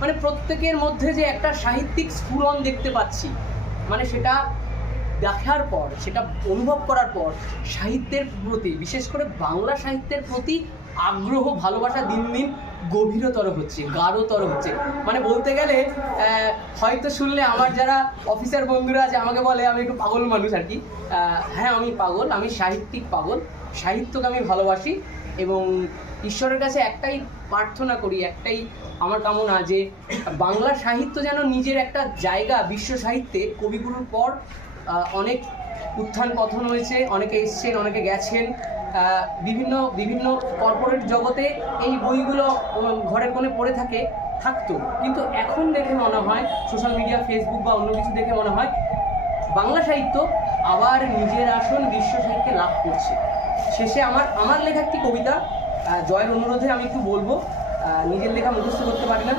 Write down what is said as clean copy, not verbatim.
মানে প্রত্যেকের মধ্যে যে একটা সাহিত্যিক স্ফুরণ দেখতে পাচ্ছি, মানে সেটা দেখার পর, সেটা অনুভব করার পর সাহিত্যের প্রতি, বিশেষ করে বাংলা সাহিত্যের প্রতি আগ্রহ, ভালোবাসা দিন দিন গভীরতর হচ্ছে, গাঢ়তর হচ্ছে। মানে বলতে গেলে হয়তো শুনলে আমার যারা অফিসার বন্ধুরা আছে আমাকে বলে আমি একটু পাগল মানুষ আর কি। হ্যাঁ, আমি পাগল, আমি সাহিত্যিক পাগল, সাহিত্যকে আমি ভালোবাসি এবং ঈশ্বরের কাছে একটাই প্রার্থনা করি, একটাই আমার কামনা যে বাংলা সাহিত্য যেন নিজের একটা জায়গা বিশ্ব সাহিত্যে, কবিগুরুর পর অনেক উত্থান পতন হয়েছে, অনেকে এসছেন, অনেকে গেছেন, বিভিন্ন বিভিন্ন কর্পোরেট জগতে এই বইগুলো ঘরের কোণে পড়ে থাকতো, কিন্তু এখন দেখে মনে হয় সোশ্যাল মিডিয়া, ফেসবুক বা অন্য কিছু দেখে মনে হয় বাংলা সাহিত্য আবার নিজের আসন বিশ্ব সাহিত্যে লাভ করছে। শেষে আমার লেখা একটি কবিতা, জয়ের অনুরোধে আমি একটু বলবো, নিজের লেখা মুখস্থ করতে পারি না।